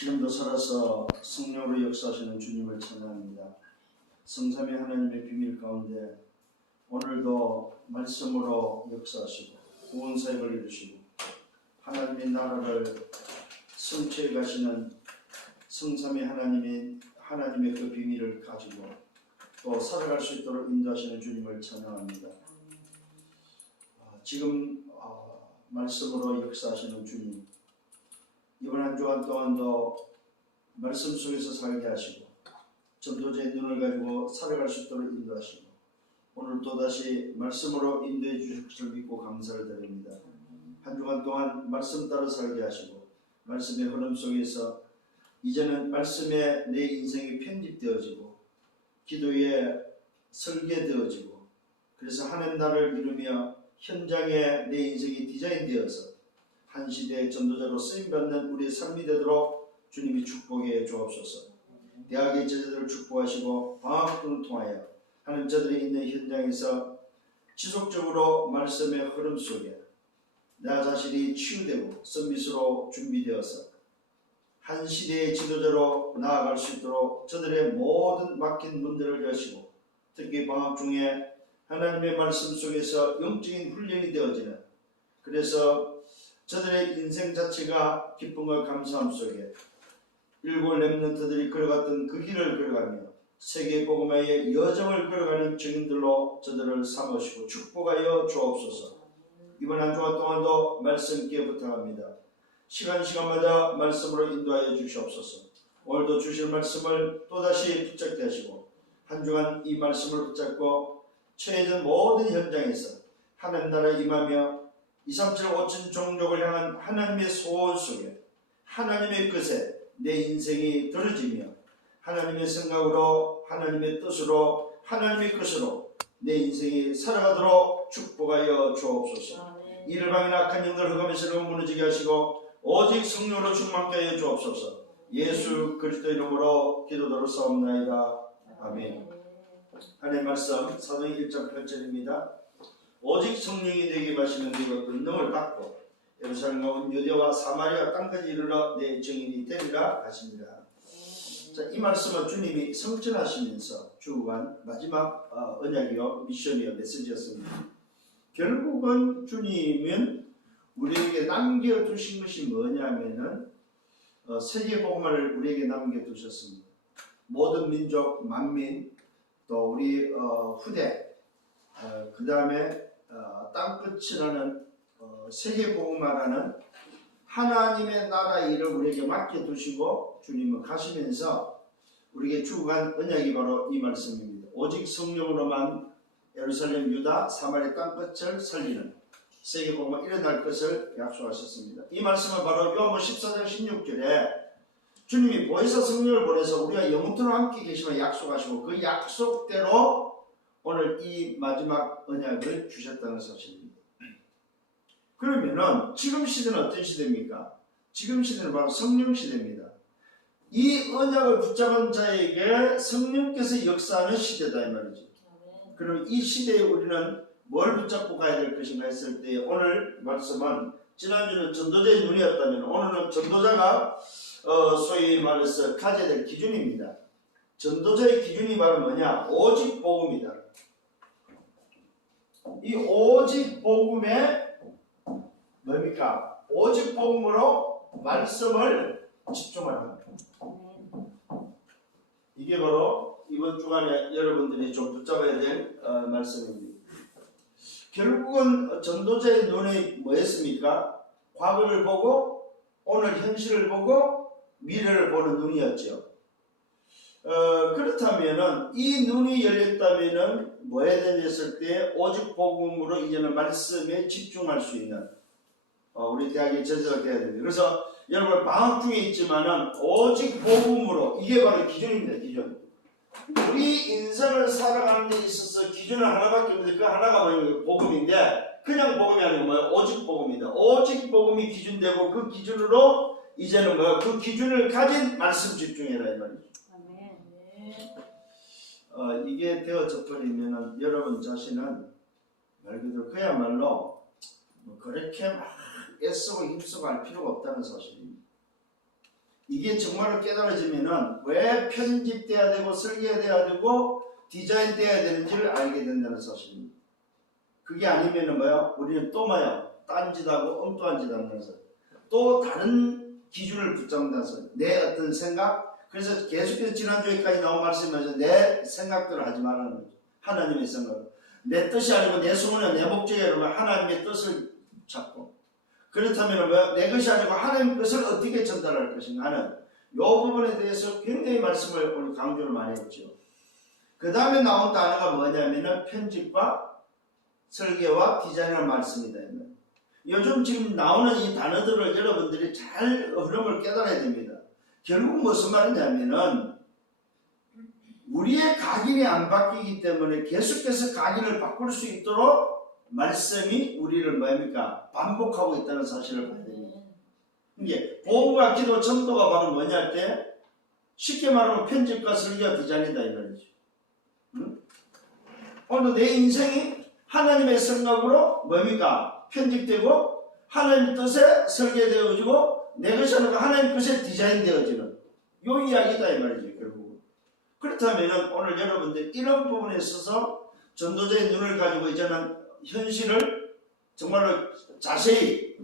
지금도 살아서 성령으로 역사하시는 주님을 찬양합니다. 성삼위 하나님의 비밀 가운데 오늘도 말씀으로 역사하시고 구원 사역을 이루시고 하나님의 나라를 성취해 가시는 성삼위 하나님의 그 비밀을 가지고 또 살아갈 수 있도록 인도하시는 주님을 찬양합니다. 지금 말씀으로 역사하시는 주님, 이번 한 주간 동안도 말씀 속에서 살게 하시고 전도자의 눈을 가지고 살아갈 수 있도록 인도하시고 오늘 또다시 말씀으로 인도해 주실 것을 믿고 감사를 드립니다. 한 주간 동안 말씀 따라 살게 하시고 말씀의 흐름 속에서 이제는 말씀에 내 인생이 편집되어지고 기도에 설계되어지고 그래서 하나님 나라를 이루며 현장에 내 인생이 디자인되어서 한 시대의 전도자로 쓰임받는 우리의 삶이 되도록 주님이 축복해 주옵소서. 대학의 제자들을 축복하시고 방학을 통하여 하나님 저들이 있는 현장에서 지속적으로 말씀의 흐름 속에 나 자신이 치유되고 서밋으로 준비되어서 한 시대의 지도자로 나아갈 수 있도록 저들의 모든 막힌 문들을 여시고 특히 방학 중에 하나님의 말씀 속에서 영적인 훈련이 되어지는 그래서 저들의 인생 자체가 기쁨과 감사함 속에 일곱 렘넌트들이 걸어갔던 그 길을 걸어가며 세계 복음화의 여정을 걸어가는 증인들로 저들을 삼으시고 축복하여 주옵소서. 이번 한 주간 동안도 말씀 기회 부탁합니다. 시간마다 말씀으로 인도하여 주시옵소서. 오늘도 주실 말씀을 또다시 붙잡게 하시고 한 주간 이 말씀을 붙잡고 처해진 모든 현장에서 하나님 나라 임하며 237 5천 종족을 향한 하나님의 소원 속에 하나님의 뜻에 내 인생이 들어지며 하나님의 생각으로 하나님의 뜻으로 하나님의 것으로 내 인생이 살아가도록 축복하여 주옵소서. 이를 방해 악한 영들 흑암에서 무너지게 하시고 오직 성령으로 충만케 하여 주옵소서. 예수 그리스도 이름으로 기도드렸사옵나이다. 아멘. 하나님의 말씀 사도행 1장 8절입니다. 오직 성령이 내게 마시면 네가 권능을 받고 예루살렘과 온 유대와 사마리아 땅까지 이르러 내 증인이 되리라 하십니다. 자, 이 말씀은 주님이 성천하시면서 주관 마지막 언약이요 미션이요 메시지였습니다. 결국은 주님은 우리에게 남겨두신 것이 뭐냐면은 세계복음을 우리에게 남겨두셨습니다. 모든 민족, 만민, 또 우리 후대, 그 다음에 땅끝이라는 세계복음화라는 하나님의 나라 일을 우리에게 맡겨두시고 주님은 가시면서 우리에게 주간 언약이 바로 이 말씀입니다. 오직 성령으로만 예루살렘, 유다, 사마리아 땅끝을 살리는 세계복음화 일어날 것을 약속하셨습니다. 이 말씀은 바로 요한복음 14장 16절에 주님이 보혜사 성령을 보내서 우리가 영원토록 함께 계시면 약속하시고 그 약속대로 오늘 이 마지막 언약을 주셨다는 사실입니다. 그러면은 지금 시대는 어떤 시대입니까? 지금 시대는 바로 성령 시대입니다. 이 언약을 붙잡은 자에게 성령께서 역사하는 시대다 이 말이죠. 그럼 이 시대에 우리는 뭘 붙잡고 가야 될 것인가 했을 때 오늘 말씀은 지난주는 전도자의 눈이었다면 오늘은 전도자가 소위 말해서 가져야 될 기준입니다. 전도자의 기준이 바로 뭐냐? 오직 복음이다. 이 오직 복음에 뭡니까? 오직 복음으로 말씀을 집중하는 겁니다. 이게 바로 이번 주간에 여러분들이 좀 붙잡아야 될 말씀입니다. 결국은 전도자의 눈이 뭐였습니까? 과거를 보고 오늘 현실을 보고 미래를 보는 눈이었죠. 그렇다면은 이 눈이 열렸다면은 뭐 해야 되냐 했을 때 오직 복음으로 이제는 말씀에 집중할 수 있는 우리 대학의 제자가 되어야 됩니다. 그래서 여러분 방학 중에 있지만은 오직 복음으로 이게 바로 기준입니다. 기준. 우리 인생을 살아가는 데 있어서 기준은 하나밖에 없는데 그 하나가 뭐예요? 복음인데 그냥 복음이 아니고 뭐예요? 오직 복음이다. 오직 복음이 기준되고 그 기준으로 이제는 뭐예요? 그 기준을 가진 말씀 집중해라 이 말이죠. 이게 되어져 버리면은 여러분 자신은 말 그대로 그야말로 뭐 그렇게 막 애쓰고 힘쓰고 할 필요가 없다는 사실입니다. 이게 정말로 깨달아지면은 왜 편집돼야 되고 설계돼야 되고 디자인돼야 되는지를 알게 된다는 사실입니다. 그게 아니면은 뭐야? 우리는 또 뭐야? 딴짓하고 엉뚱한 짓 하면서 또 다른 기준을 붙잡는다서 내 어떤 생각. 그래서 계속해서 지난주에까지 나온 말씀에서 내 생각대로 하지 말라는 거죠. 하나님의 생각을. 내 뜻이 아니고 내 소원이나 내 목적이 아니고 하나님의 뜻을 찾고, 그렇다면 뭐야? 내 것이 아니고 하나님의 것을 어떻게 전달할 것인가 하는 이 부분에 대해서 굉장히 말씀을 오늘 강조를 많이 했죠. 그 다음에 나온 단어가 뭐냐면은 편집과 설계와 디자인이라는 말씀이다. 요즘 지금 나오는 이 단어들을 여러분들이 잘 흐름을 깨달아야 됩니다. 결국 무슨 말이냐면은 우리의 각인이 안 바뀌기 때문에 계속해서 각인을 바꿀 수 있도록 말씀이 우리를 뭡니까? 반복하고 있다는 사실을 봐야 됩니다. 이게 보험과 기도 전도가 바로 뭐냐 할 때 쉽게 말하면 편집과 설계와 디자인이다 이 말이죠. 응? 오늘 내 인생이 하나님의 생각으로 뭡니까? 편집되고 하나님 뜻에 설계되어지고 내 것이 아니고 하나님 뜻에 디자인되어지는 요 이야기다 이 말이죠. 결국 그렇다면 오늘 여러분들 이런 부분에 있어서 전도자의 눈을 가지고 이제는 현실을 정말로 자세히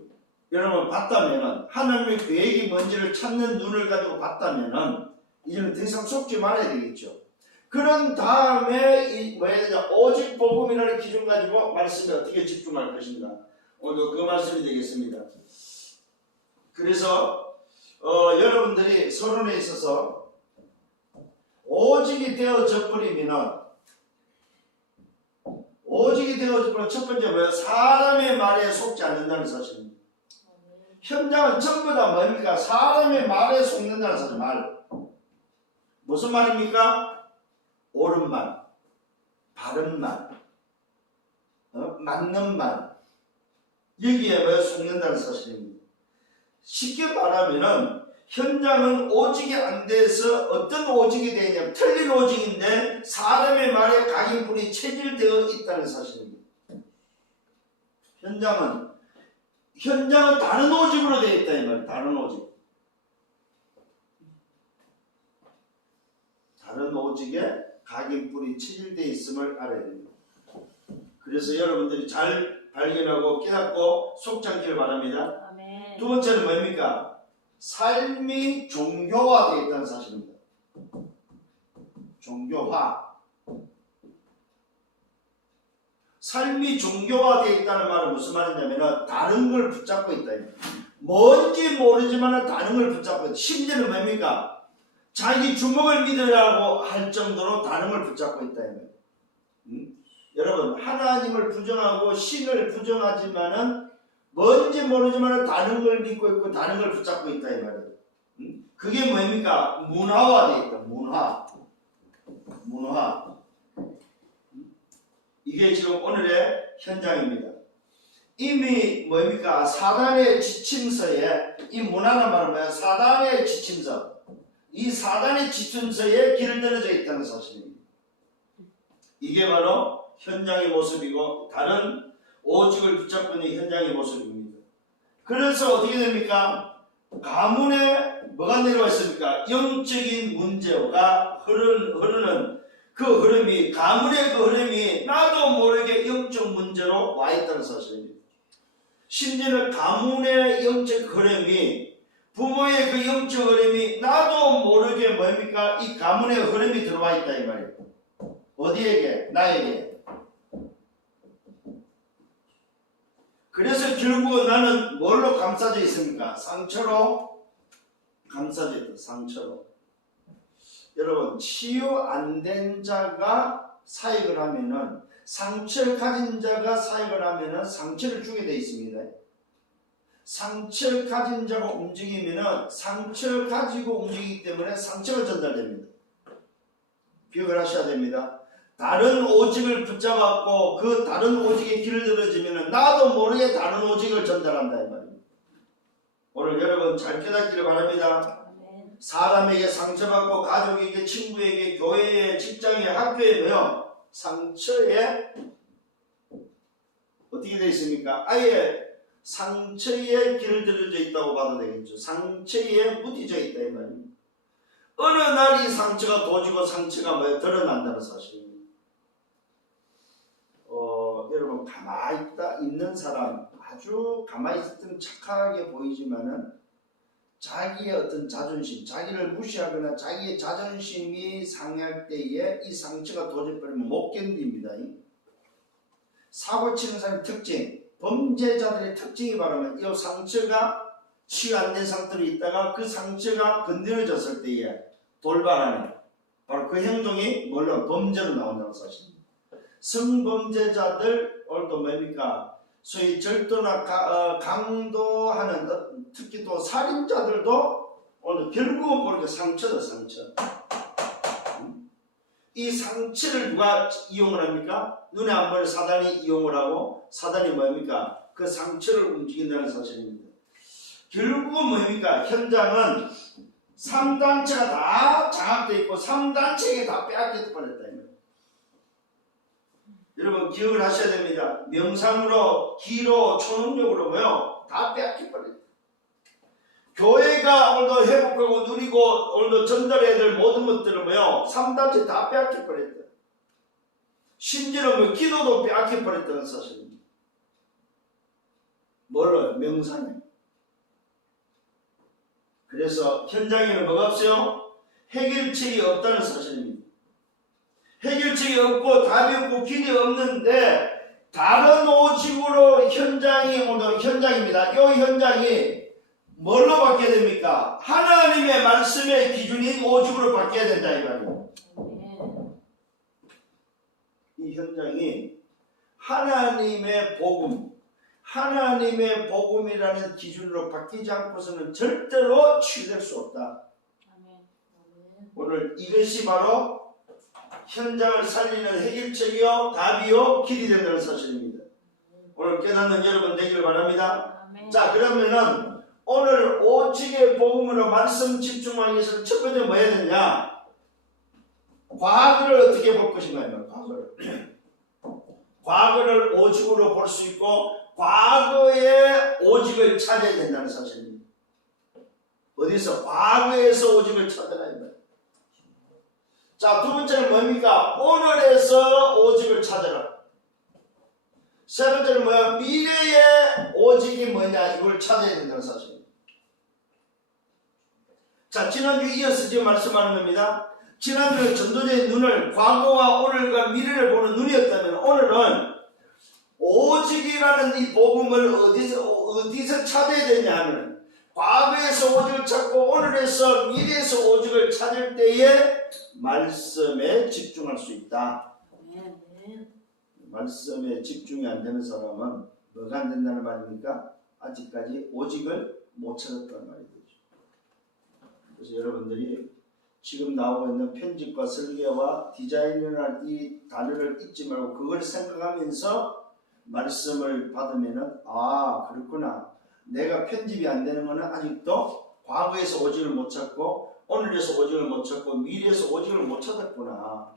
여러분 봤다면은 하나님의 계획이 뭔지를 찾는 눈을 가지고 봤다면은 이제는 더 이상 속지 말아야 되겠죠. 그런 다음에 이 뭐야 되냐 오직 복음이라는 기준 가지고 말씀에 어떻게 집중할 것인가. 오늘도 그 말씀이 되겠습니다. 그래서 여러분들이 서론에 있어서 오직이 되어져 버리면은 오직이 되어져 버리면 첫 번째 뭐야? 사람의 말에 속지 않는다는 사실입니다. 현장은 전부 다 뭡니까? 사람의 말에 속는다는 사실. 말 무슨 말입니까? 옳은 말, 바른 말, 맞는 말, 여기에 왜 속는다는 사실입니다. 쉽게 말하면은 현장은 오직이 안 돼서 어떤 오직이 되냐면 틀린 오직인데 사람의 말에 각인뿐이 체질되어 있다는 사실입니다. 현장은 다른 오직으로 되어 있다 이 말이에요. 다른 오직. 다른 오직에 각인뿔이 체질되어 있음을 알아야 됩니다. 그래서 여러분들이 잘 발견하고 깨닫고 속지 않기를 바랍니다. 아멘. 두 번째는 뭡니까? 삶이 종교화되어 있다는 사실입니다. 종교화. 삶이 종교화되어 있다는 말은 무슨 말이냐면 다른 걸 붙잡고 있다. 뭔지 모르지만 다른 걸 붙잡고 있다. 심지어는 뭡니까? 자기 주먹을 믿으라고 할 정도로 다른 걸 붙잡고 있다. 여러분 하나님을 부정하고 신을 부정하지만은 뭔지 모르지만 다른 걸 믿고 있고 다른 걸 붙잡고 있다 이 말이에요. 그게 뭡니까? 문화화되어 있다. 문화. 이게 지금 오늘의 현장입니다. 이미 뭡니까? 사단의 지침서에 이 문화란 말은 뭐야? 사단의 지침서. 이 사단의 지침서에 길들여져 있다는 사실입니다. 이게 바로 현장의 모습이고 다른 오직을 붙잡고 있는 현장의 모습입니다. 그래서 어떻게 됩니까? 가문에 뭐가 내려와 있습니까? 영적인 문제가 흐르는 그 흐름이 가문의 그 흐름이 나도 모르게 영적 문제로 와 있다는 사실입니다. 심지어는 가문의 영적 흐름이 부모의 그 영적 흐름이 나도 모르게 뭡니까? 이 가문의 흐름이 들어와 있다 이 말이에요. 어디에게? 나에게. 그래서 결국은 나는 뭘로 감싸져 있습니까? 상처로 감싸져 있다. 상처로. 여러분 치유 안 된 자가 사역을 하면은 상처를 가진 자가 사역을 하면은 상처를 주게 돼 있습니다. 상처를 가진 자가 움직이면은 상처를 가지고 움직이기 때문에 상처가 전달됩니다. 기억을 하셔야 됩니다. 다른 오직을 붙잡았고 그 다른 오직에 길을 들어지면은 나도 모르게 다른 오직을 전달한다 이 말입니다. 오늘 여러분 잘 깨닫기를 바랍니다. 사람에게 상처받고 가족에게 친구에게 교회에 직장에 학교에 뭐요? 상처에 어떻게 되어 있습니까? 아예 상처에 길들여져 있다고 봐도 되겠죠. 상처에 묻혀져 있다 이 말입니다. 어느 날 이 상처가 도지고 상처가 드러난다는 사실입니다. 여러분 가만히 있는 사람 아주 가만히 있었던 착하게 보이지만은 자기의 어떤 자존심, 자기를 무시하거나 자기의 자존심이 상할 때에 이 상처가 도져버리면 못 견딥니다. 사고치는 사람의 특징, 범죄자들의 특징이 바로 이 상처가 치유 안 된 상태로 있다가 그 상처가 건드려졌을 때에 돌발하는 바로 그 행동이 물론 범죄로 나온다는 사실입니다. 성범죄자들 오늘도 뭡니까? 소위 절도나 강도하는 특히 또 살인자들도 오늘 결국은 보니까 상처다 상처. 이 상처를 누가 이용을 합니까? 눈에 안 보이는 사단이 이용을 하고 사단이 뭡니까? 그 상처를 움직인다는 사실입니다. 결국은 뭡니까? 현장은 3단체가 다 장악되어 있고 3단체에게 다 빼앗겨 버렸다. 여러분 기억을 하셔야 됩니다. 명상으로, 기로, 초능력으로 다 빼앗겨 버렸다. 교회가 오늘도 회복하고 누리고 오늘도 전달해야 될 모든 것들을 3단체 다 빼앗겨 버렸다. 심지어 기도도 빼앗겨 버렸다는 사실입니다. 뭘로요? 명상이요. 그래서 현장에는 뭐가 없어요? 해결책이 없다는 사실입니다. 해결책이 없고 답이 없고 길이 없는데 다른 오직으로 현장이 오늘 현장입니다. 이 현장이 뭘로 바뀌어야 됩니까? 하나님의 말씀의 기준인 오직으로 바뀌어야 된다 이 말이에요. 이 현장이 하나님의 복음, 하나님의 복음이라는 기준으로 바뀌지 않고서는 절대로 치유될 수 없다. 오늘 이것이 바로 현장을 살리는 해결책이요, 답이요, 길이 된다는 사실입니다. 오늘 깨닫는 여러분 되기를 바랍니다. 자, 그러면은 오늘 오직의 복음으로 말씀 집중하기 위해서 첫 번째 뭐 해야 되냐? 과거를 어떻게 볼 것인가? 과거를 오직으로 볼 수 있고 과거의 오직을 찾아야 된다는 사실입니다. 어디서? 과거에서 오직을 찾아야 된다. 자, 두 번째는 뭡니까? 오늘에서 오직을 찾아라. 세 번째는 뭐야? 미래의 오직이 뭐냐? 이걸 찾아야 된다는 사실입니다. 자, 지난주 이어서 지금 말씀하는 겁니다. 지난주는 전도자의 눈을 과거와 오늘과 미래를 보는 눈이었다면 오늘은 오직이라는 이 복음을 어디서 찾아야 되냐 하면 과거에서 오직을 찾고 오늘에서 미래에서 오직을 찾을 때에 말씀에 집중할 수 있다. 말씀에 집중이 안 되는 사람은 뭐가 안 된다는 말입니까? 아직까지 오직을 못 찾았다는 말이 되죠. 그래서 여러분들이 지금 나오고 있는 편집과 설계와 디자인이라는 이 단어를 잊지 말고 그걸 생각하면서 말씀을 받으면은 그렇구나. 내가 편집이 안 되는 거는 아직도 과거에서 오직을 못 찾고 오늘에서 오직을 못 찾고 미래에서 오직을 못 찾았구나.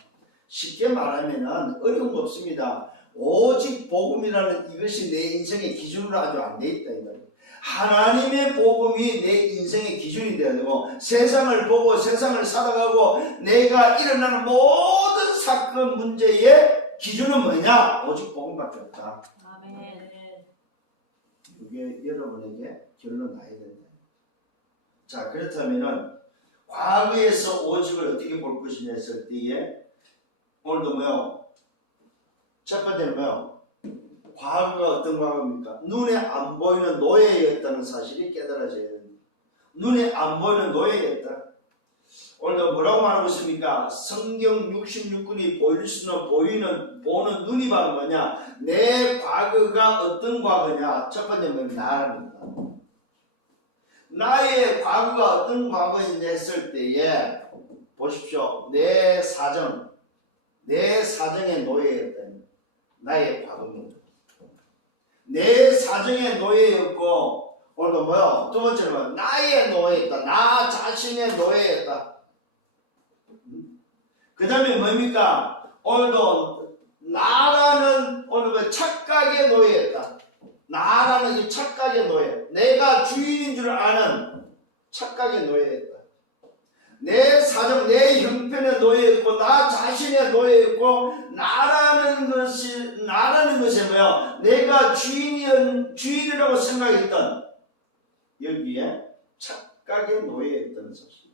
쉽게 말하면은 어려운 거 없습니다. 오직 복음이라는 이것이 내 인생의 기준으로 아주 안 돼 있다 이 말이에요. 하나님의 복음이 내 인생의 기준이 되어야 되고 세상을 보고 세상을 살아가고 내가 일어나는 모든 사건 문제의 기준은 뭐냐? 오직 복음밖에 없다. 아멘. 이게 여러분에게 결론 나야 된다. 자, 그렇다면은 과거에서 오직을 어떻게 볼 것이냐 했을 때에 오늘도 첫 번째는 과거가 어떤 과거입니까? 눈에 안 보이는 노예였다는 사실이 깨달아져야 됩니다. 눈에 안 보이는 노예였다. 오늘도 뭐라고 말하고 있습니까? 성경 66권이 보일 수는 보는 눈이 바로 뭐냐? 내 과거가 어떤 과거냐? 첫 번째 나랍니다. 나의 과거가 어떤 과거인지 했을 때에 보십시오. 내 사정의 노예였다. 나의 과거입니다. 내 사정의 노예였고 오늘도 두 번째는 나의 노예였다. 나 자신의 노예였다. 그 다음에 뭡니까? 오늘도 나라는 오늘 착각의 노예였다. 나라는 이 착각의 노예, 내가 주인인 줄 아는 착각의 노예였다. 내 사정, 내 형편의 노예였고, 나 자신의 노예였고, 나라는 것이 뭐야? 내가 주인이라고 생각했던 여기에 착각의 노예였던 사실.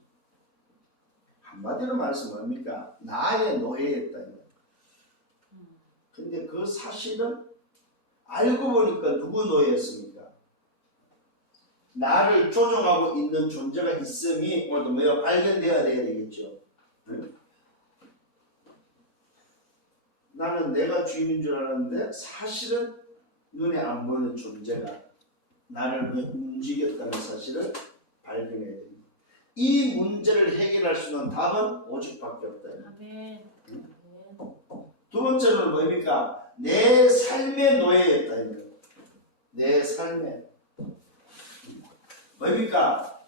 한마디로 말해서 뭡니까? 나의 노예였다. 근데 그 사실은 알고 보니까 누구 노예였습니까? 나를 조종하고 있는 존재가 있음이 오늘도 뭐야? 발견되어야 되겠죠. 네? 나는 내가 주인인 줄 알았는데 사실은 눈에 안 보이는 존재가 나를 움직였다는 사실을 발견해야 됩니다. 이 문제를 해결할 수 있는 답은 오직밖에 없다. 아멘. 두 번째는 뭡니까? 내 삶의 노예였다. 내 삶의 뭡니까?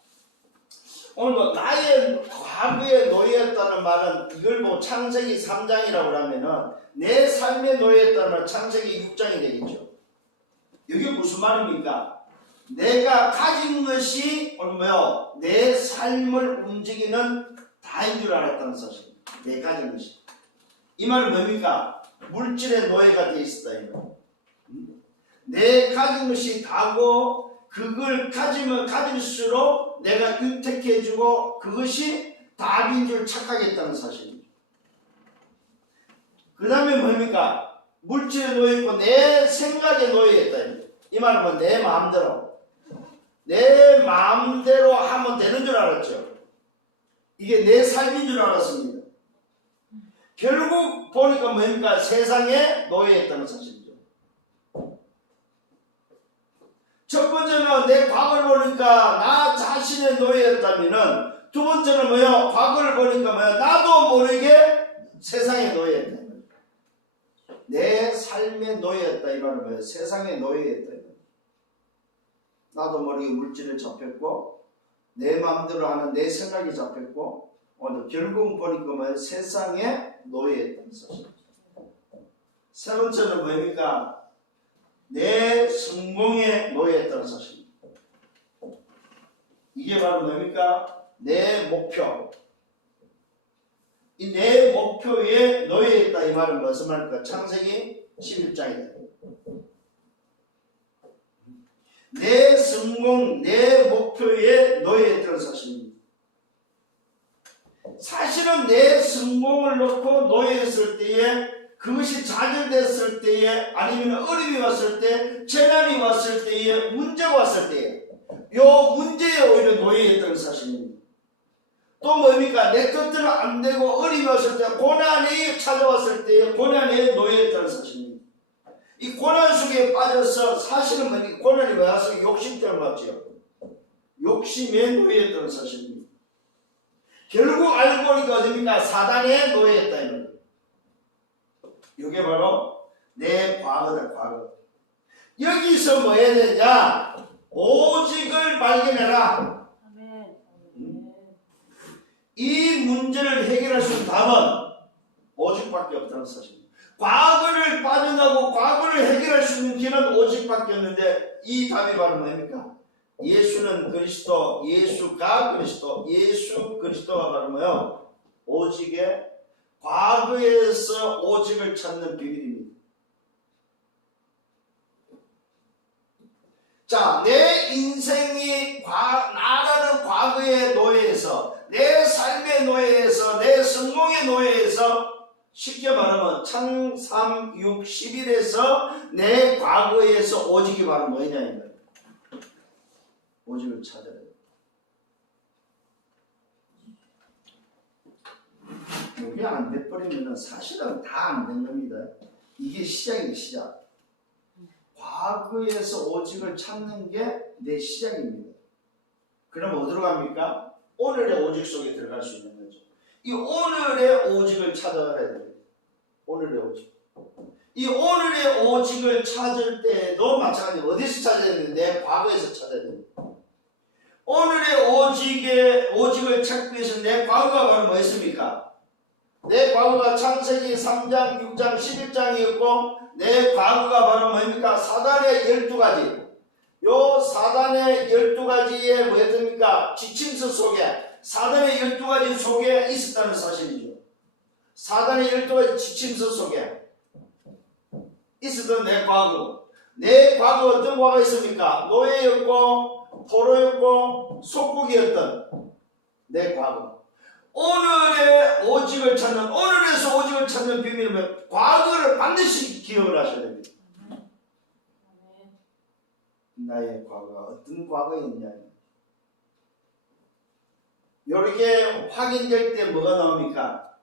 오늘 나의 과거의 노예였다는 말은 이걸 뭐 창세기 3장이라고 하면은 내 삶의 노예였다는 말은 창세기 6장이 되겠죠. 이게 무슨 말입니까? 내가 가진 것이 오늘 뭐요? 내 삶을 움직이는 다인 줄 알았다는 사실. 내 가진 것이. 이 말은 뭡니까? 물질의 노예가 되어 있었다. 내 가진 것이 다고 그걸 가지면 가질수록 내가 윤택해지고 그것이 답인 줄 착각했다는 사실입니다. 그 다음에 뭡니까? 물질의 노예였고 내 생각의 노예였다. 이 말은 뭐 내 마음대로 하면 되는 줄 알았죠. 이게 내 삶인 줄 알았습니다. 결국 보니까 뭡니까? 세상의 노예였다는 사실이죠. 첫 번째는 내 과거를 보니까 나 자신의 노예였다면은, 두 번째는 뭐야? 과거를 보니까 뭐야? 나도 모르게 세상의 노예였다. 내 삶의 노예였다. 이 말은 뭐야? 세상의 노예였다. 나도 모르게 물질에 잡혔고 내 마음대로 하는 내 생각이 잡혔고 오늘 결국은 보니까 뭐야? 세상의 노예였다는 사실. 세 번째는 뭡니까? 내 성공의 노예였다는 사실입니다. 이게 바로 뭡니까? 내 목표. 이 내 목표에 노예였다. 이 말은 무슨 말입니까? 창세기 11장이다. 내 성공, 내 목표에 노예였다는 사실입니다. 사실은 내 성공을 놓고 노예했을 때에 그것이 좌절됐을 때에 아니면 어려움이 왔을 때 재난이 왔을 때에 문제가 왔을 때에 요 문제에 오히려 노예했다는 사실입니다. 또 뭡니까? 내 뜻대로 안 되고 어려움이 왔을 때 고난이 찾아왔을 때에 고난에 노예했다는 사실입니다. 이 고난 속에 빠져서 사실은 뭡니까? 고난이 왜 와서 욕심 때문에 왔죠. 욕심에 노예했다는 사실입니다. 결국 알고 보니까 어딥니까? 사단에 노예했다. 이게 바로 내 과거다. 과거. 여기서 뭐 해야 되냐? 오직을 발견해라. 이 문제를 해결할 수 있는 답은 오직밖에 없다는 사실입니다. 과거를 빠져나고 과거를 해결할 수 있는 길은 오직밖에 없는데 이 답이 바로 뭡니까? 예수는 그리스도, 예수가 그리스도, 예수 그리스도가 바로 뭐요? 오직의 과거에서 오직을 찾는 비밀입니다. 자, 내 인생이 나라는 과거의 노예에서, 내 삶의 노예에서, 내 성공의 노예에서, 쉽게 말하면 창 3, 6, 11에서 내 과거에서 오직이 바로 뭐냐 이 말이에요. 오직을 찾아야 돼요. 이게 안 돼버리면 사실은 다 안 된 겁니다. 이게 시작이에요. 시작. 과거에서 오직을 찾는 게 내 시작입니다. 그럼 어디로 갑니까? 오늘의 오직 속에 들어갈 수 있는 거죠. 이 오늘의 오직을 찾아가야 돼요. 오늘의 오직. 이 오늘의 오직을 찾을 때도 마찬가지로 어디서 찾아야 되는데 과거에서 찾아야 됩니다. 오늘의 오직을 찾기 위해서 내 과거가 바로 뭐였습니까? 내 과거가 창세기 3장, 6장, 11장이었고 내 과거가 바로 뭡니까? 사단의 12가지. 요 사단의 12가지의 뭐였습니까? 지침서 속에, 사단의 12가지 속에 있었다는 사실이죠. 사단의 12가지 지침서 속에 있었던 내 과거. 내 과거 어떤 과거가 있습니까? 노예였고, 포로였고, 속국이었던 내 과거. 오늘의 오직을 찾는, 오늘에서 오직을 찾는 비밀은 과거를 반드시 기억을 하셔야 됩니다. 나의 과거가 어떤 과거였냐. 이렇게 확인될 때 뭐가 나옵니까?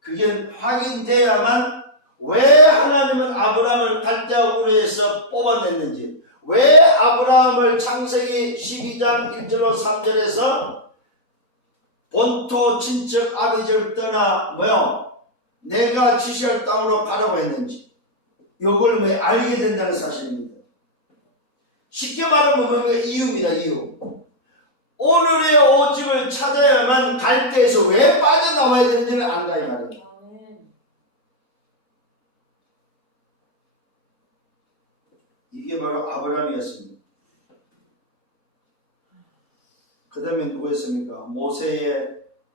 그게 확인돼야만 왜 하나님은 아브라함을 갈대아 우르에서 뽑아냈는지, 왜 아브라함을 창세기 12장 1절로 3절에서 본토 친척 아비집을 떠나 내가 지시할 땅으로 가라고 했는지, 이걸 왜 알게 된다는 사실입니다. 쉽게 말하면 뭔가 이유입니다. 이유. 오늘의 오직을 찾아야만 갈대에서 왜 빠져나와야 되는지를 안다 이 말이에요. 이게 바로 아브라함이었습니다. 그 다음에 누구였습니까? 모세의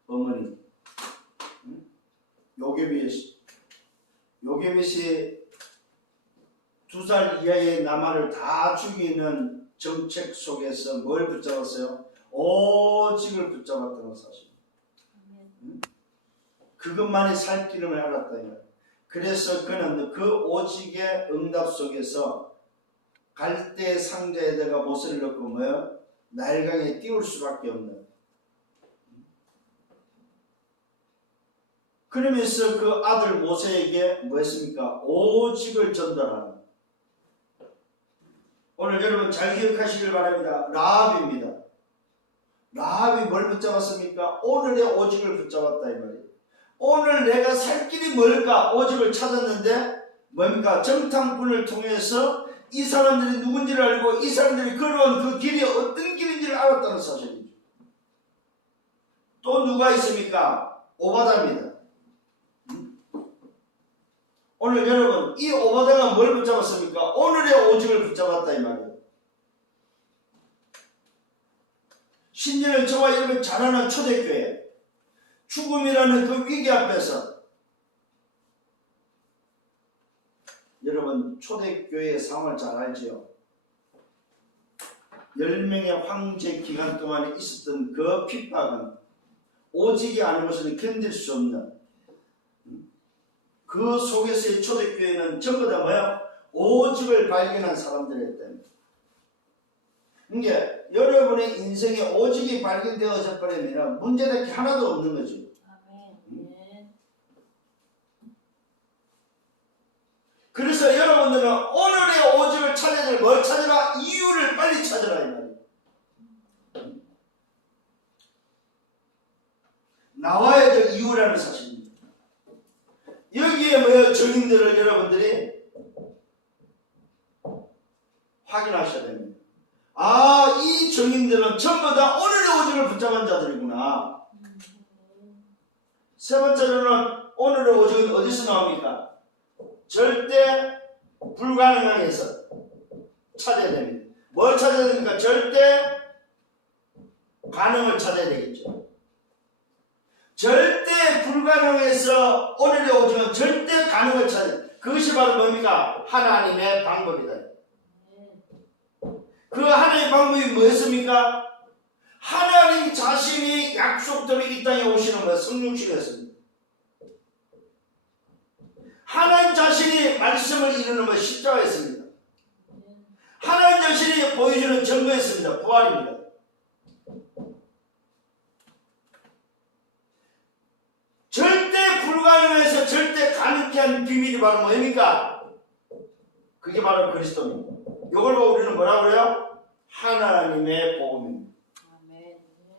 어머니 요게벳이 2살 이하의 남아를 다 죽이는 정책 속에서 뭘 붙잡았어요? 오직을 붙잡았다는 사실. 그것만이 살 길을 알았다. 그래서 그는 그 오직의 응답 속에서 갈대 상자에다가 못을 넣고 나일강에 띄울 수밖에 없는. 그러면서 그 아들 모세에게 뭐 했습니까? 오직을 전달하는. 오늘 여러분 잘 기억하시길 바랍니다. 라합입니다. 라합이 뭘 붙잡았습니까? 오늘의 오직을 붙잡았다 이 말이에요. 오늘 내가 살 길이 뭘까? 오직을 찾았는데 뭡니까? 정탐꾼을 통해서 이 사람들이 누군지를 알고 이 사람들이 걸어온 그 길이 어떤 길인지를 알았다는 사실이죠. 또 누가 있습니까? 오바다입니다. 오늘 여러분 이 오바다가 뭘 붙잡았습니까? 오늘의 오직을 붙잡았다 이 말이에요. 신년을 저와 여러분 잘 아는 초대교회, 죽음이라는 그 위기 앞에서 여러분 초대교회의 상황을 잘 알지요. 10명의 황제 기간 동안에 있었던 그 핍박은 오직이 아닌 것은 견딜 수 없는, 그 속에서의 초대교회는 전부 다 오직을 발견한 사람들이었답니다. 그러니까 여러분의 인생에 오직이 발견되어져 버리면 문제될 게 하나도 없는 거죠. 그래서 여러분들은 오늘의 오직을 찾아야 될 뭘 찾으라? 이유를 빨리 찾으라 이 말이에요. 나와야 될 이유라는 사실입니다. 여기에 증인들을 여러분들이 확인하셔야 됩니다. 아, 이 증인들은 전부 다 오늘의 오직을 붙잡은 자들이구나. 세 번째로는 오늘의 오직은 어디서 나옵니까? 절대 불가능함에서 찾아야 됩니다. 뭘 찾아야 됩니까? 절대 가능을 찾아야 되겠죠. 절대 불가능에서 오늘의 오직은 절대 가능을 찾아야 돼요. 그것이 바로 뭡니까? 하나님의 방법이다. 그 하나님의 방법이 뭐였습니까? 하나님 자신이 약속대로 이 땅에 오시는 성육신이었습니다. 하나님 자신이 말씀을 이루는 십자가였습니다. 하나님 자신이 보여주는 증거였습니다. 부활입니다. 절대 불가능해서 절대 가능케 한 비밀이 바로 뭡니까? 그게 바로 그리스도입니다. 이걸 보고 우리는 뭐라고 그래요? 하나님의 복음입니다.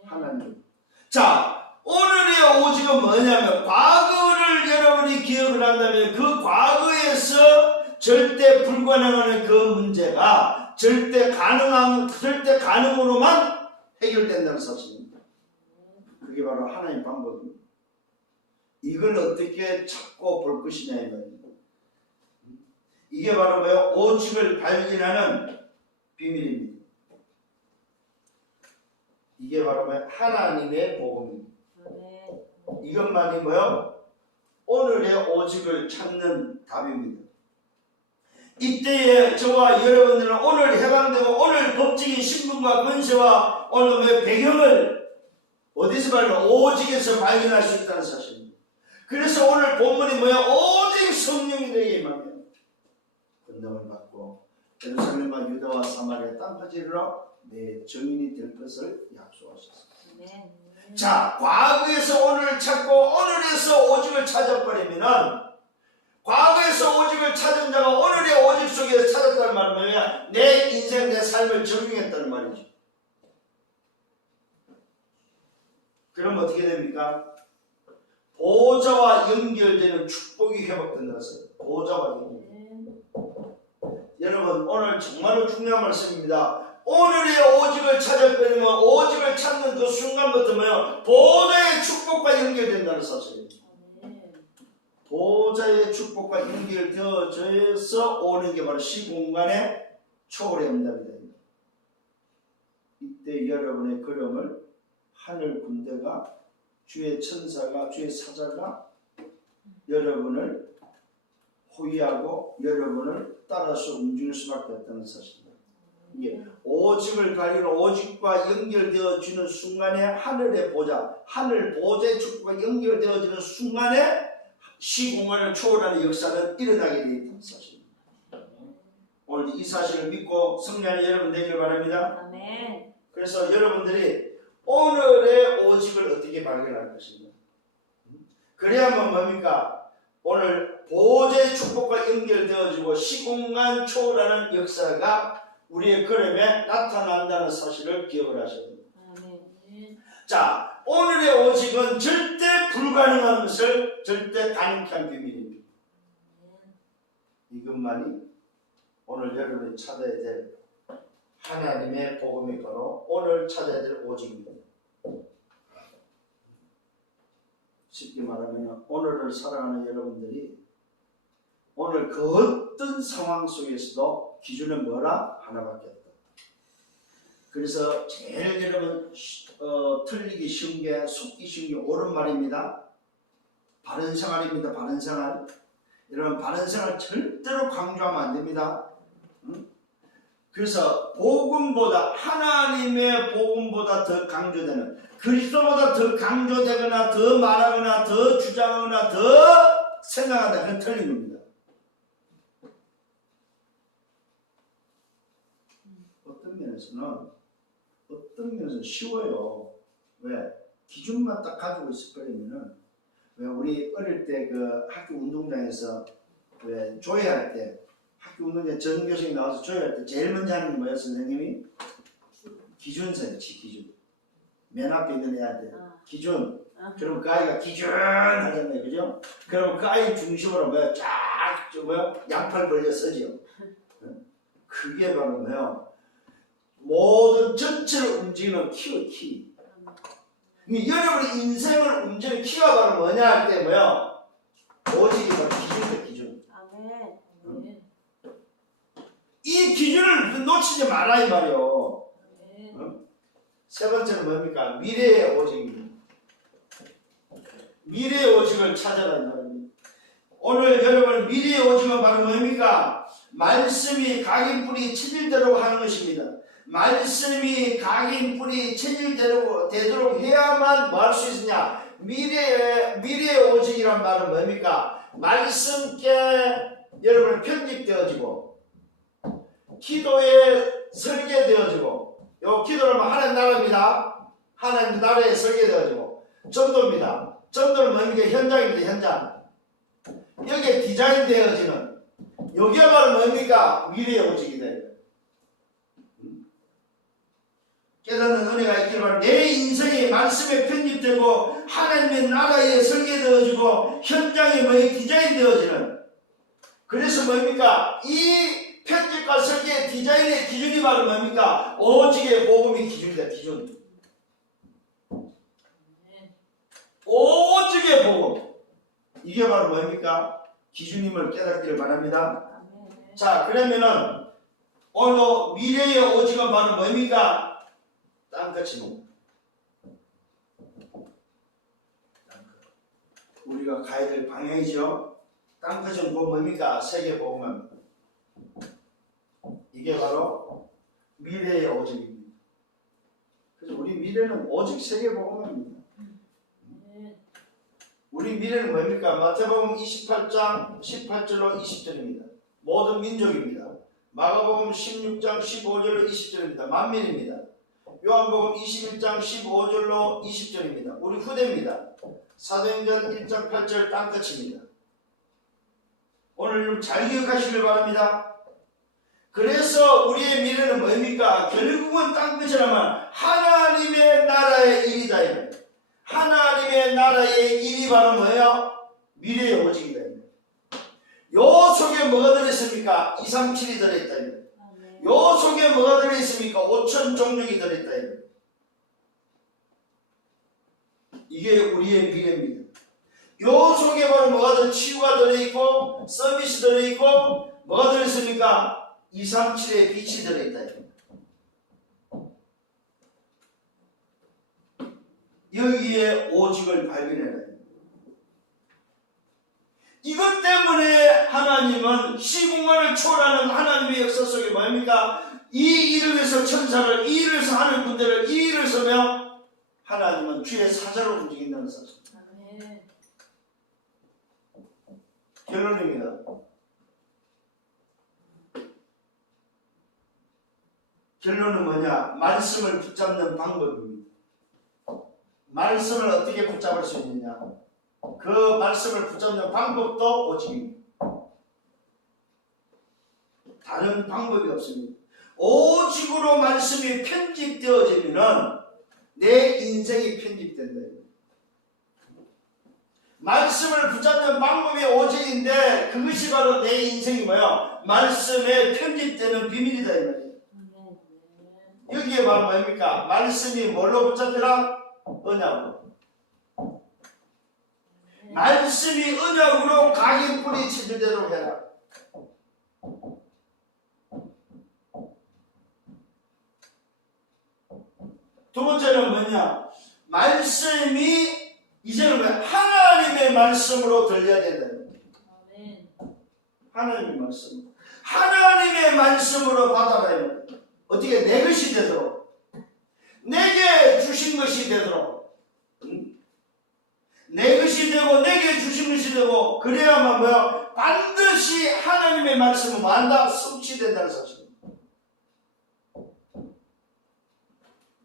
하나님. 자, 오늘의 오직은 뭐냐면 과거를 여러분이 기억을 한다면 그 과거에서 절대 불가능한 그 문제가 절대 가능으로만 해결된다는 사실입니다. 그게 바로 하나님의 방법입니다. 이걸 어떻게 찾고 볼 것이냐 이거예요. 이게 바로 뭐예요? 오직을 발견하는 비밀입니다. 이게 바로 뭐예요? 하나님의 복음입니다. 이것만이 뭐예요? 오늘의 오직을 찾는 답입니다. 이때에 저와 여러분들은 오늘 해방되고 오늘 법적인 신분과 권세와 오늘 배경을 어디서 발견? 오직에서 발견할 수 있다는 사실입니다. 그래서 오늘 본문이 뭐야? 오직 성령이 되게 임하면 권능을 받고 예루살렘과 유다와 사마리아 땅까지 이르러 내 증인이 될 것을 약속하셨습니다. 자, 과거에서 오늘을 찾고 오늘에서 오직을 찾아버리면은 과거에서 오직을 찾은 자가 오늘의 오직 속에서 찾았다는 말은 뭐냐? 내 인생, 내 삶을 적용했다는 말이죠. 그럼 어떻게 됩니까? 보좌와 연결되는 축복이 회복된다는 것을. 보좌와 연결. 여러분, 오늘 정말로 중요한 말씀입니다. 오늘의 오직을 찾아버리면 오직을 찾는 그 순간부터 뭐예요? 보좌의 축복과 연결된다는 사실입니다. 보좌의 축복과 연결되어져서 오는 게 바로 시공간의 초월입니다. 이때 여러분의 걸음을 하늘 군대가 주의 천사가 주의 사자가 여러분을 호위하고 여러분을 따라서 움직일 수밖에 없다는 사실입니다. 이게 오직을 가리는 오직과 연결되어지는 순간에 하늘의 보좌, 하늘 보좌의 축복과 연결되어지는 순간에 시공간을 초월하는 역사는 일어나게 되어 있다는 사실입니다. 오늘 이 사실을 믿고 승리하는 여러분 되기를 바랍니다. 아멘. 그래서 여러분들이 오늘의 오직을 어떻게 발견할 것인가? 그래야만 뭡니까? 오늘 보좌의 축복과 연결되어지고 시공간 초월하는 역사가 우리의 걸음에 나타난다는 사실을 기억을 하셔야 됩니다. 아멘. 자, 오늘의 오직은 절대 불가능한 것을 절대 가능케 한 비밀입니다. 이것만이 오늘 여러분이 찾아야 될 하나님의 복음이 바로 오늘 찾아야 될 오직입니다. 쉽게 말하면 오늘을 살아가는 여러분들이 오늘 그 어떤 상황 속에서도 기준은 뭐라? 하나밖에 없다. 그래서 제일 여러분 틀리기 쉬운 게 속기 쉬운 게 옳은 말입니다. 바른 생활입니다. 바른 생활. 여러분 바른 생활 절대로 강조하면 안 됩니다. 그래서 복음보다 하나님의 복음보다 더 강조되는 그리스도보다 더 강조되거나 더 말하거나 더 주장하거나 더 생각한다. 그건 틀린 겁니다. 어떤 면에서는 쉬워요. 왜? 기준만 딱 가지고 있을 거면은 왜 우리 어릴 때 그 학교 운동장에서 왜 조회할 때 학교 운동장 전 교생이 나와서 조회할 때 제일 먼저 하는 게 뭐예요, 선생님이? 기준서였지, 기준. 맨 앞에 있는 애한테 기준. 그럼 그 아이가 기준 하잖아요, 그죠? 그럼 그 아이 중심으로 뭐야, 쫙 양팔 벌려 서죠. 그게 바로 뭐예요? 모든 전체를 움직이는 키요, 키. 여러분의 인생을 움직이는 키가 바로 뭐냐 할 때 뭐예요? 오직이 바로 기준이에요, 기준. 아멘. 이 기준을 놓치지 말아 이 말이요. 아멘. 세 번째는 뭡니까? 미래의 오직입니다. 미래의 오직을 찾아라 이 말입니다. 오늘 여러분 미래의 오직은 바로 뭡니까? 말씀이 각인뿌리 체질대로 하는 것입니다. 말씀이 각인뿌리 체질대로 되도록 해야만 뭐 할 수 있느냐? 미래의 오직이란 말은 뭡니까? 말씀께 여러분 편집되어지고 기도에 설계되어지고 요 기도는 하나님 나라입니다. 하나님 나라에 설계되어지고 전도입니다. 전도는 뭡니까? 현장입니다. 현장. 여기에 디자인되어지는 여기가 바로 뭡니까? 미래의 오직이다. 깨닫는 은혜가 있기를 바랍니다. 내 인생이 말씀에 편집되고 하나님의 나라에 설계되어지고 현장에 뭐에 디자인되어지는 그래서 뭡니까? 이 편집과 설계 디자인의 기준이 바로 뭡니까? 오직의 복음이 기준이다. 기준. 오직의 복음. 이게 바로 뭡니까? 기준임을 깨닫기를 바랍니다. 자, 그러면은 오늘도 미래의 오직은 바로 뭡니까? 땅끝입니다. 우리가 가야 될 방향이죠. 땅끝은 곧 뭡니까? 세계복음입니다. 이게 바로 미래의 오직입니다. 그래서 우리 미래는 오직 세계복음입니다. 우리 미래는 뭡니까? 마태복음 28장 18절로 20절입니다. 모든 민족입니다. 마가복음 16장 15절로 20절입니다. 만민입니다. 요한복음 21장 15절로 20절입니다. 우리 후대입니다. 사도행전 1장 8절 땅끝입니다. 오늘 좀 잘 기억하시길 바랍니다. 그래서 우리의 미래는 뭡니까? 결국은 땅끝이라면 하나님의 나라의 일이다. 하나님의 나라의 일이 바로 뭐예요? 미래의 오직이다. 요 속에 뭐가 들어있습니까? 237이 들어있다. 요 속에 뭐가 들어있습니까? 5천 종족이 들어있다. 이게 우리의 미래입니다. 요 속에 바로 뭐가 더 치유가 들어있고 서비스 들어있고 뭐가 들어있습니까? 237의 빛이 들어있다. 여기에 오직을 발견해라. 이것 때문에 하나님은 시공간을 초월하는 하나님의 역사 속에 뭡니까? 이 일을 위해서 천사를, 이 일을 위해서 하늘 군대를, 이 일을 서며 하나님은 주의 사자로 움직인다는 사실. 결론입니다. 결론은 뭐냐? 말씀을 붙잡는 방법입니다. 말씀을 어떻게 붙잡을 수 있느냐? 그 말씀을 붙잡는 방법도 오직입니다. 다른 방법이 없습니다. 오직으로 말씀이 편집되어지면 내 인생이 편집된다. 말씀을 붙잡는 방법이 오직인데 그것이 바로 내 인생이 뭐야? 말씀에 편집되는 비밀이다. 이 말이에요. 여기에 바로 뭡니까? 말씀이 뭘로 붙잡히라? 언약으로. 말씀이 언약으로 각인뿌리 체질되도록 해라. 두 번째는 뭐냐? 말씀이 이제는 뭐야? 하나님의 말씀으로 들려야 된다. 하나님의 말씀. 하나님의 말씀으로 받아라. 어떻게 내 것이 되도록. 내게 주신 것이 되도록. 내 것이 되고 내게 주신 것이 되고 그래야만 뭐야? 반드시 하나님의 말씀은 뭐한다? 성취된다는 사실입니다.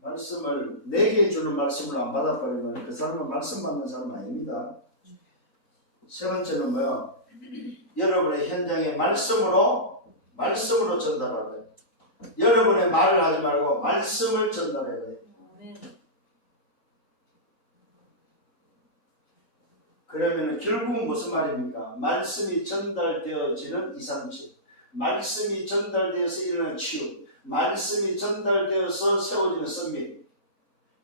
말씀을 내게 주는 말씀을 안 받아버리면 그 사람은 말씀 받는 사람 아닙니다. 세 번째는 뭐야? 여러분의 현장에 말씀으로 전달하라. 여러분의 말을 하지 말고 말씀을 전달해야 돼요. 그러면 결국은 무슨 말입니까? 말씀이 전달되어지는 237, 말씀이 전달되어서 일어나는 치유, 말씀이 전달되어서 세워지는 선미.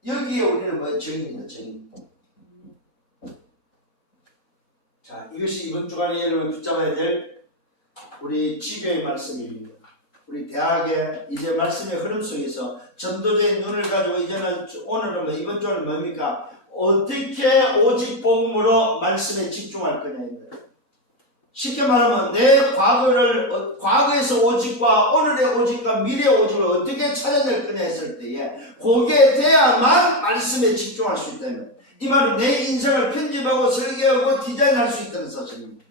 여기에 우리는 뭐 정의입니다. 정의. 자, 이것이 이번 주간에 여러분 붙잡아야 될 우리 지교의 말씀입니다. 우리 대학의 이제 말씀의 흐름 속에서 전도자의 눈을 가지고 이제는 오늘은 이번 주는 뭡니까? 어떻게 오직 복음으로 말씀에 집중할 거냐입니다. 쉽게 말하면 내 과거에서 오직과 오늘의 오직과 미래의 오직을 어떻게 찾아낼 거냐 했을 때에 거기에 대야만 말씀에 집중할 수 있다면 이 말은 내 인생을 편집하고 설계하고 디자인할 수 있다는 사실입니다.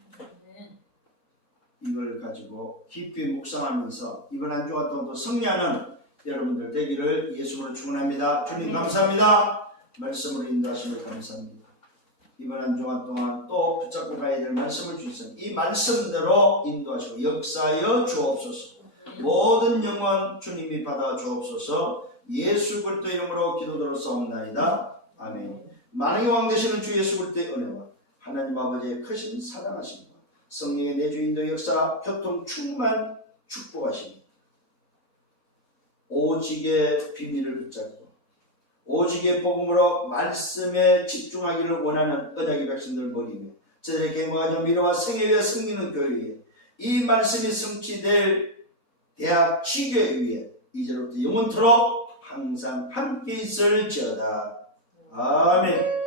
이걸 가지고 깊이 묵상하면서 이번 한 주간 동안 또 승리하는 여러분들 되기를 예수님으로 축원합니다. 주님 감사합니다. 말씀으로 인도하심을 감사합니다. 이번 한 주간 동안 또 붙잡고 가야 될 말씀을 주시니 이 말씀대로 인도하시고 역사여 주옵소서. 모든 영광 주님이 받아 주옵소서. 예수 그리스도 이름으로 기도드렸사옵나이다. 아멘. 만왕의 왕 되시는 주 예수 그리스도의 은혜와 하나님 아버지의 크신 사랑하심과 성령의 내주인도 역사 교통 충만 축복하십니다. 오직의 비밀을 붙잡고 오직의 복음으로 말씀에 집중하기를 원하는 언약의 백성들 머리에 저들의 계모가 좀 미래와 생애에 승리는 교회에 이 말씀이 성취될 대학 지교회 위에 이제로부터 영원토록 항상 함께 있을지어다. 아멘.